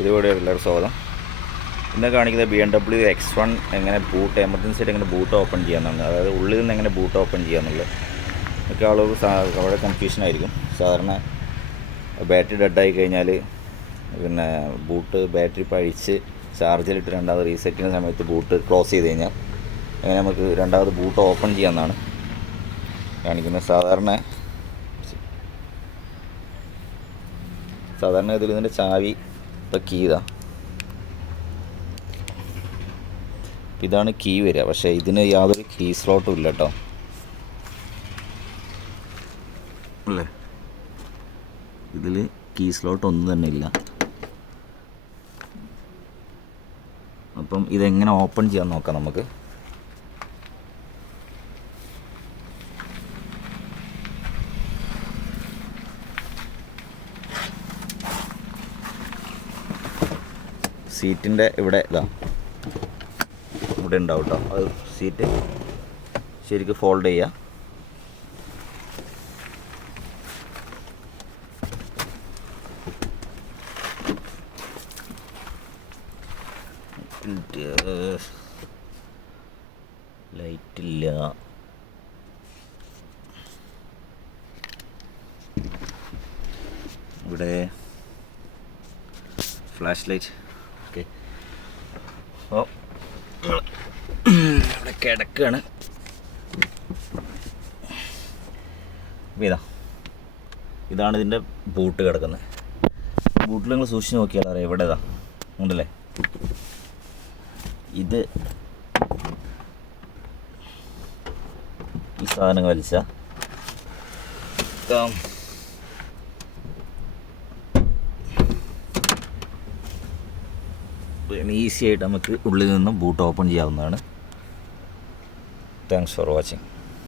ഇതുകൂടെ എല്ലാവർക്കും സ്വാഗതം. ഇന്ന് കാണിക്കുന്നത് BMW X1 എങ്ങനെ ബൂട്ട് എമർജൻസി ആയിട്ട് എങ്ങനെ ബൂട്ട് ഓപ്പൺ ചെയ്യാമെന്നാണ്. അതായത് ഉള്ളിൽ നിന്ന് എങ്ങനെ ബൂട്ട് ഓപ്പൺ ചെയ്യാമെന്നുള്ളത്. മിക്ക ആളുകൾക്ക് വളരെ കൺഫ്യൂഷനായിരിക്കും. സാധാരണ ബാറ്ററി ഡെഡായി കഴിഞ്ഞാൽ പിന്നെ ബാറ്ററി പഴിച്ച് ചാർജിലിട്ട് രണ്ടാമത് റീസെറ്റ് ചെയ്യുന്ന സമയത്ത് ബൂട്ട് ക്ലോസ് ചെയ്ത് കഴിഞ്ഞാൽ അങ്ങനെ നമുക്ക് രണ്ടാമത് ബൂട്ട് ഓപ്പൺ ചെയ്യാമെന്നാണ് കാണിക്കുന്നത്. സാധാരണ ഇതിൽ ഇതിൻ്റെ ചാവി ഇപ്പോൾ കീ ഇതാണ് കീ വരിക. പക്ഷേ ഇതിന് യാതൊരു കീ സ്ലോട്ടും ഇല്ല കേട്ടോ. അല്ലേ, ഇതിൽ കീ സ്ലോട്ട് ഒന്നും തന്നെ ഇല്ല. അപ്പം ഇതെങ്ങനെ ഓപ്പൺ ചെയ്യാൻ നോക്കാം നമുക്ക്. സീറ്റിൻ്റെ ഇവിടെ ഇവിടെ ഉണ്ടാവും കേട്ടോ. അത് സീറ്റ് ശരിക്കും ഫോൾഡ് ചെയ്യുക. ലൈറ്റില്ല. ഇവിടെ ഫ്ലാഷ് ലൈറ്റ്. ഓക്കെ, അപ്പോൾ ഇവിടെ കിടക്കുകയാണ്. ഇതാണ് ഇതിൻ്റെ ബൂട്ട് കിടക്കുന്നത്. ബൂട്ടിൽ നിങ്ങൾ സൂക്ഷിച്ച് നോക്കിയാൽ അറിയാം. ഇവിടെ ഉണ്ടല്ലേ, ഇത് ഈ സാധനങ്ങൾ വലിച്ച ഈസി ആയിട്ട് നമുക്ക് ഉള്ളിൽ നിന്നും ബൂട്ട് ഓപ്പൺ ചെയ്യാവുന്നതാണ്. Thanks for watching.